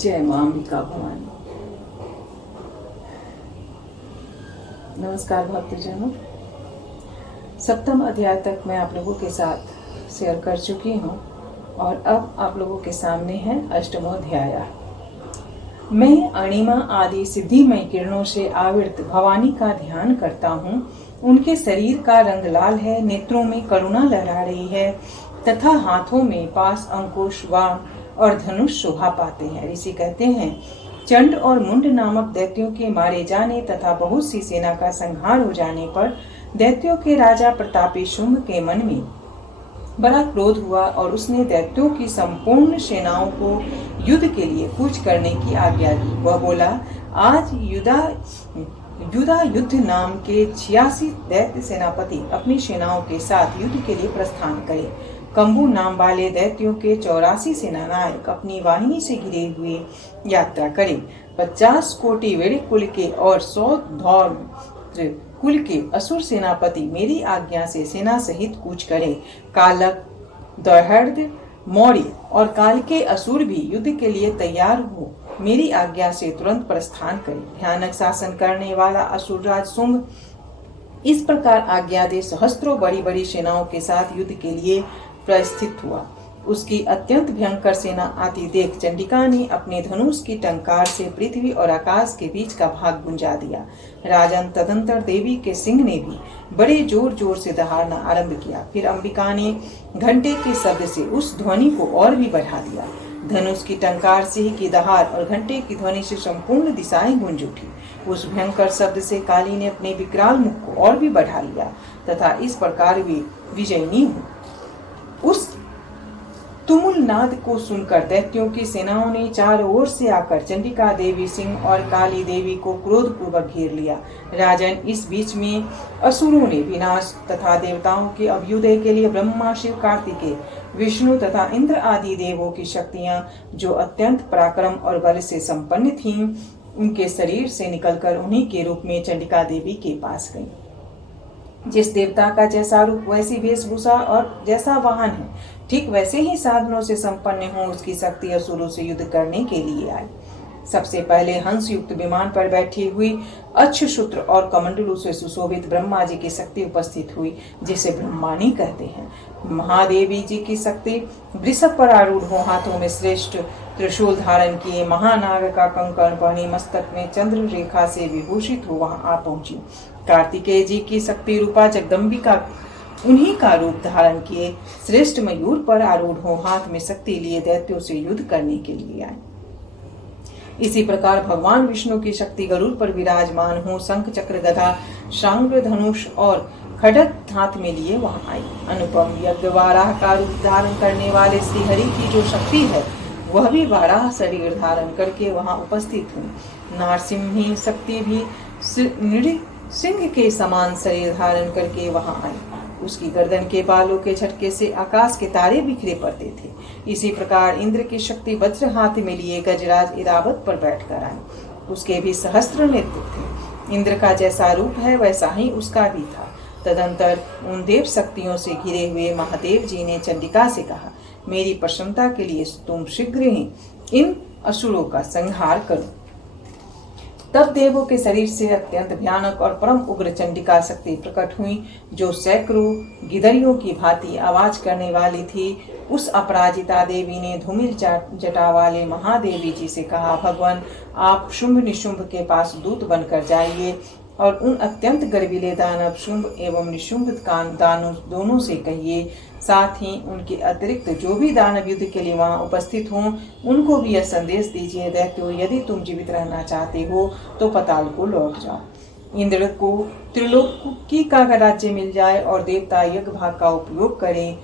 जय मां अंबिका भवानी। नमस्कार भक्तजनों, सप्तम अध्याय तक मैं आप लोगों के साथ शेयर कर चुकी हूँ और अब आप लोगों के सामने है अष्टमो अध्याय। मैं अणिमा आदि सिद्धिमय किरणों से आवृत भवानी का ध्यान करता हूँ। उनके शरीर का रंग लाल है, नेत्रों में करुणा लहरा रही है तथा हाथों में पास, अंकुश, वाण और धनुष शोभा पाते हैं। ऋषि कहते हैं, चंड और मुंड नामक दैत्यों के मारे जाने तथा बहुत सी सेना का संहार हो जाने पर दैत्यों के राजा प्रतापी शुंभ के मन में बड़ा क्रोध हुआ और उसने दैत्यों की संपूर्ण सेनाओं को युद्ध के लिए कूच करने की आज्ञा दी। वह बोला, आज युद्धा युद्ध नाम के 86 दैत्य सेनापति अपनी सेनाओं के साथ युद्ध के लिए प्रस्थान करें। कंबू नाम वाले दैत्यों के 84 सेनानायक अपनी वाहिनी से घिरे हुए यात्रा करें। 50 कोटि वेड़िक कुल के और 100 धौम्र कुल के असुर सेनापति मेरी आज्ञा से सेना सहित कूच करें। कालक, दौहर्द, मौर्य और काल के असुर भी युद्ध के लिए तैयार हो मेरी आज्ञा से तुरंत प्रस्थान करें। भयानक शासन करने वाला असुरराज शुंभ इस प्रकार आज्ञा दे सहस्त्रों बड़ी बड़ी सेनाओं के साथ युद्ध के लिए प्रस्थित हुआ। उसकी अत्यंत भयंकर सेना आती देख चंडिका ने अपने धनुष की टंकार से पृथ्वी और आकाश के बीच का भाग गुंजा दिया। राजन तदंतर देवी के सिंह ने भी बड़े जोर जोर से दहाड़ना आरंभ किया। फिर अंबिका ने घंटे के शब्द से उस ध्वनि को और भी बढ़ा दिया। धनुष की टंकार, सिंह की दहाड़ और घंटे की ध्वनि से संपूर्ण दिशाएं गूंज उठी। उस भयंकर शब्द से काली ने अपने विकराल मुख को और भी बढ़ा लिया तथा इस प्रकार वे विजयी हुई। उस तुमुल नाद को सुनकर दैत्यों की सेनाओं ने चारों ओर से आकर चंडिका देवी, सिंह और काली देवी को क्रोध पूर्वक घेर लिया। राजन, इस बीच में असुरों ने विनाश तथा देवताओं के अभ्युदय के लिए ब्रह्मा, शिव, कार्तिकेय, विष्णु तथा इंद्र आदि देवों की शक्तियां जो अत्यंत पराक्रम और बल से संपन्न थीं, उनके शरीर से निकलकर उन्हीं के रूप में चंडिका देवी के पास गईं। जिस देवता का जैसा रूप, वैसी वेशभूषा और जैसा वाहन है, ठीक वैसे ही साधनों से संपन्न हो उसकी शक्ति असुरों से युद्ध करने के लिए आई। सबसे पहले हंस युक्त विमान पर बैठी हुई अक्षसूत्र और कमंडलू से सुशोभित ब्रह्मा जी की शक्ति उपस्थित हुई, जिसे ब्रह्माणी कहते हैं। महादेवी जी की शक्ति वृषभ पर आरूढ़ हो, हाथों में श्रेष्ठ त्रिशूल धारण किए, महानाग का कंकण पहने, मस्तक में चंद्र रेखा से विभूषित हो वहां आ पहुंची। कार्तिकेय जी की शक्ति रूपा जगदम्बिका उन्हीं का रूप धारण किए श्रेष्ठ मयूर पर आरूढ़ हो, हाथ में शक्ति लिए दैत्यों से युद्ध करने के लिए आए। इसी प्रकार भगवान विष्णु की शक्ति गरुड़ पर विराजमान हो, शंख, चक्र, गदा, शांग्र, धनुष और खड्ग हाथ में लिए वहां आई। अनुपम यज्ञ वाराह का रूप धारण करने वाले श्री हरि की जो शक्ति है, वह भी वाराह शरीर धारण करके वहां उपस्थित हुई। नारसिंही शक्ति भी सिंह के समान शरीर धारण करके वहां आई। उसकी गर्दन के बालों के झटके से आकाश के तारे बिखरे पड़ते थे। इसी प्रकार इंद्र की शक्ति वज्र हाथ में लिए गजराज इरावत पर बैठकर आई। उसके भी सहस्त्र नेत्र थे। इंद्र का जैसा रूप है वैसा ही उसका भी था। तदंतर उन देव शक्तियों से घिरे हुए महादेव जी ने चंडिका से कहा, मेरी प्रसन्नता के लिए तुम शीघ्र ही इन असुरों का संहार करो। तब देवों के शरीर से अत्यंत भयानक और परम उग्र चंडिका शक्ति प्रकट हुई, जो सैकड़ों गिदरियों की भांति आवाज करने वाली थी। उस अपराजिता देवी ने धूमिल जटा वाले महादेवी जी से कहा, भगवान, आप शुंभ निशुंभ के पास दूत बनकर जाइए और उन अत्यंत गर्विले दानव शुंभ एवं निशुंभ दानव दोनों से कहिए, साथ ही उनके अतिरिक्त जो भी दानव युद्ध के लिए वहां उपस्थित हों, उनको भी यह संदेश दीजिए, दैत्यों, यदि तुम जीवित रहना चाहते हो तो पताल को लौट जाओ। इंद्र को त्रिलोकी का राज्य मिल जाए और देवता यज्ञ भाग का उपयोग करें।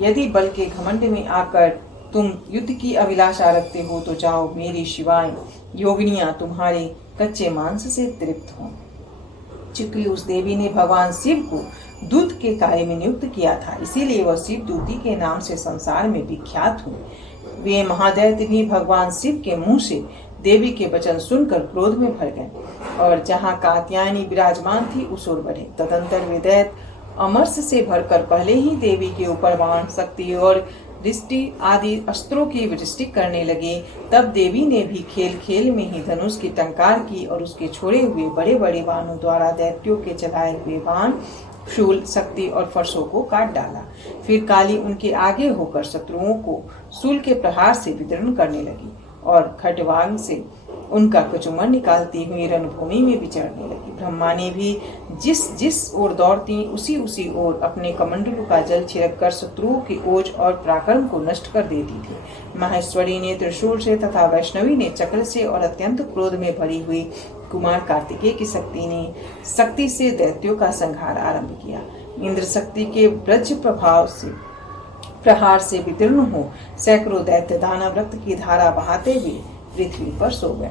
यदि बल के घमंड में आकर तुम युद्ध की अभिलाषा रखते हो तो जाओ, मेरी शिवाय योगिनियां तुम्हारे कच्चे मांस से तृप्त हों। चूंकि उस देवी ने भगवान शिव को दूत के कार्य में नियुक्त किया था, इसीलिए वह शिव दूती के नाम से संसार में विख्यात हुई। वे महादैत्य भी भगवान शिव के मुंह से देवी के वचन सुनकर क्रोध में भर गए और जहाँ कात्यायनी विराजमान थी उस ओर बढ़े। तदंतर वे दैत्य अमरस से भरकर पहले ही देवी के ऊपर बाण, शक्ति और दृष्टि आदि अस्त्रों की वृष्टि करने लगे। तब देवी ने भी खेल खेल में ही धनुष की टंकार की और उसके छोड़े हुए बड़े बड़े बाणों द्वारा दैत्यों के चलाए हुए बाण, शूल, शक्ति और फरसों को काट डाला। फिर काली उनके आगे होकर शत्रुओं को शूल के प्रहार से विदीर्ण करने लगी और खड्गवांग से उनका कचुमर निकालती हुई रणभूमि में विचरने लगी। ब्रह्मा ने भी जिस जिस ओर दौड़ती उसी ओर अपने कमंडलू का जल छिड़क कर शत्रुओं की ओज और पराक्रम को नष्ट कर देती थी। माहेश्वरी ने त्रिशूल से तथा वैष्णवी ने चक्र से और अत्यंत क्रोध में भरी हुई कुमार कार्तिकेय की शक्ति से दैत्यों का संहार आरंभ किया। इंद्र शक्ति के वज्र प्रहार से वितीर्ण हो सैकड़ों दैत्य दानव रक्त की धारा बहाते हुए पृथ्वी पर सो गए।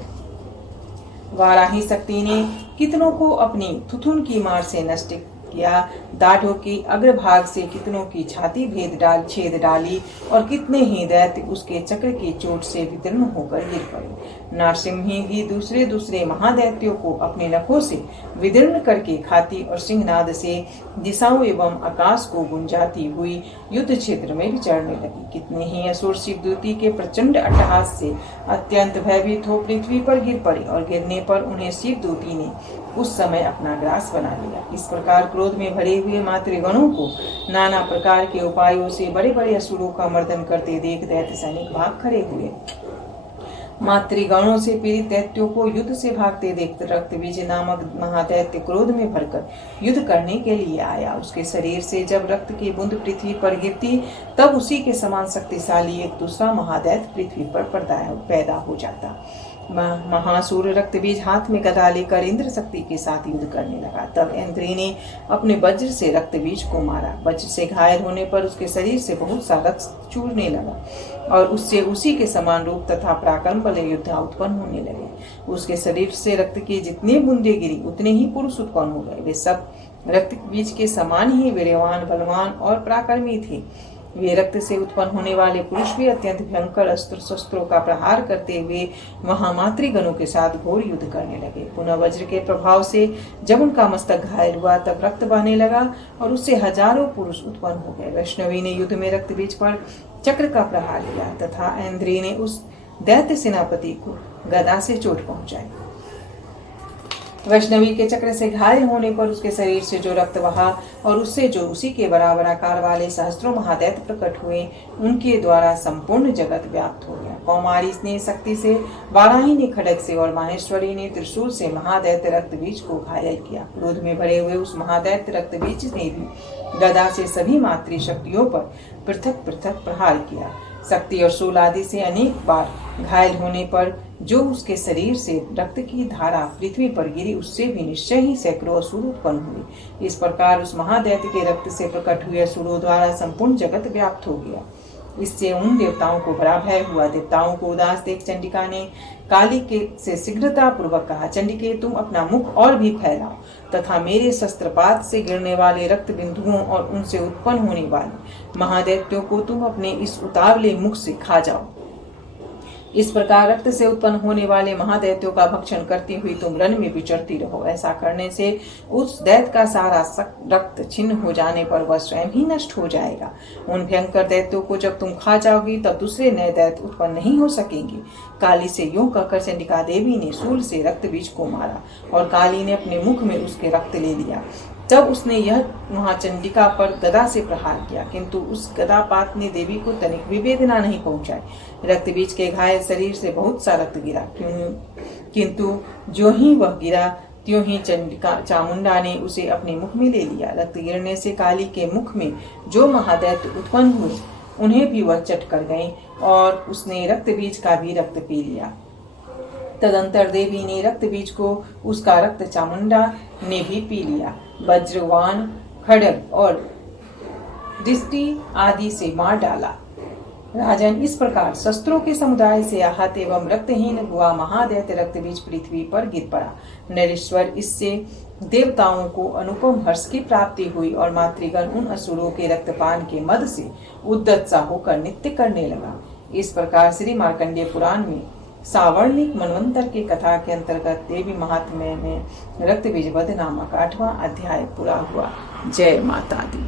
वाराही शक्ति ने कितनों को अपनी थुथुन की मार से नष्ट किया। दाढ़ों की अग्रभाग से कितनों की छाती छेद डाली और कितने ही दैत्य उसके चक्र की चोट से वितीर्ण होकर गिर पड़े। नारसिंही भी दूसरे महादैत्यों को अपने नखों से विदीर्ण करके खाती और सिंहनाद से दिशाओं एवं आकाश को गुंजाती हुई युद्ध क्षेत्र में विचरने लगी। कितने ही असुर शिवदूती के प्रचंड अट्टहास से अत्यंत भयभीत हो पृथ्वी पर गिर पड़े और गिरने पर उन्हें शिवदूती ने उस समय अपना ग्रास बना लिया। इस प्रकार क्रोध में भरे हुए मातृगणों को नाना प्रकार के उपायों से बड़े बड़े असुरों का मर्दन करते देख दैत्य सैनिक भाग खड़े हुए। मातृगणों से पीड़ित दैत्यों को युद्ध से भागते देख रक्तबीज नामक महादैत्य क्रोध में भरकर युद्ध करने के लिए आया। उसके शरीर से जब रक्त की बूंद पृथ्वी पर गिरती तब उसी के समान शक्तिशाली एक दूसरा महादैत्य पृथ्वी पर पैदा हो जाता। महासुर रक्तबीज हाथ में गदा लेकर इंद्र शक्ति के साथ युद्ध करने लगा। तब इंद्र ने अपने वज्र से रक्तबीज को मारा। वज्र से घायल होने पर उसके शरीर से बहुत सा रक्त चूरने लगा और उससे उसी के समान रूप तथा पराक्रम वाले योद्धा उत्पन्न होने लगे। उसके शरीर से रक्त की जितनी बूंदे गिरी उतने ही पुरुष उत्पन्न हो गए। वे सब रक्तबीज के समान ही वीर्यवान, बलवान और पराक्रमी थे। वे रक्त से उत्पन्न होने वाले पुरुष भी अत्यंत भयंकर अस्त्र शस्त्रों का प्रहार करते हुए वहां मातृगणों के साथ घोर युद्ध करने लगे। पुनः वज्र के प्रभाव से जब उनका मस्तक घायल हुआ तब रक्त बहने लगा और उससे हजारों पुरुष उत्पन्न हो गए। वैष्णवी ने युद्ध में रक्तबीज पर चक्र का प्रहार किया तथा इंद्री ने उस दैत्य सेनापति को गदा से चोट पहुंचाई। वैष्णवी के चक्र से घायल होने पर उसके शरीर से जो रक्त बहा और उससे जो उसी के बराबर आकार वाले सहस्त्रों महादैत्य प्रकट हुए उनके द्वारा संपूर्ण जगत व्याप्त हो गया। कौमारी ने शक्ति से, वाराही ने खड्ग से और माहेश्वरी ने त्रिशूल से महादैत्य रक्तबीज को घायल किया। क्रोध में भरे हुए उस महादैत्य रक्तबीज ने भी गदा से सभी मातृ शक्तियों पर पृथक पृथक प्रहार किया। शक्ति और शूल आदि से अनेक बार घायल होने पर जो उसके शरीर से रक्त की धारा पृथ्वी पर गिरी उससे भी निश्चय ही सैकड़ों असुर उत्पन्न हुए। इस प्रकार उस महादैत्य के रक्त से प्रकट हुए असुरों द्वारा संपूर्ण जगत व्याप्त हो गया। इससे उन देवताओं को बड़ा भय हुआ। देवताओं को उदास देख चंडिका ने काली के से शीघ्रता पूर्वक कहा, चंडिके तुम अपना मुख और भी फैलाओ तथा मेरे शस्त्रपात से गिरने वाले रक्त बिंदुओं और उनसे उत्पन्न होने वाले महादैत्यों को तुम अपने इस उतावले मुख से खा जाओ। इस प्रकार रक्त से उत्पन्न होने वाले महादैत्यों का भक्षण करती हुई तुम रण में विचरती रहो। ऐसा करने से उस दैत्य का सारा रक्त छिन्न हो जाने पर वह स्वयं ही नष्ट हो जाएगा। उन भयंकर दैत्यों को जब तुम खा जाओगी तब दूसरे नए दैत्य उत्पन्न नहीं हो सकेंगे। काली से यूं कहकर चंडिका देवी ने शूल से रक्तबीज को मारा और काली ने अपने मुख में उसके रक्त ले लिया। तब उसने यह महाचंडिका पर गदा से प्रहार किया, किंतु उस गदापात ने देवी को तनिक भी वेदना नहीं पहुंचाई। रक्तबीज के घायल शरीर से बहुत सा रक्त गिरा, किंतु जो ही वह गिरा त्यों ही चामुंडा ने उसे अपने मुख में ले लिया। रक्त गिरने से काली के मुख में जो महादैत्य उत्पन्न हुए उन्हें भी वह चट कर गई और उसने रक्तबीज का भी रक्त पी लिया। तदंतर देवी ने रक्तबीज को उसका रक्त चामुंडा ने भी पी लिया। वज्रवान, खड्ग और दृष्टि आदि से मार डाला। राजन, इस प्रकार शस्त्रों के समुदाय से आहत एवं रक्तहीन हुआ महादैत्य रक्तबीज पृथ्वी पर गिर पड़ा। नरेश्वर, इससे देवताओं को अनुपम हर्ष की प्राप्ति हुई और मातृगण उन असुरों के रक्तपान के मद से उद्यत सा होकर नृत्य करने लगा। इस प्रकार श्री मार्कंडेय पुराण में सावर्णिक मनवंतर की कथा के अंतर्गत देवी महात्म्य में रक्तबीज वध नामक 8वां अध्याय पूरा हुआ। जय माता दी।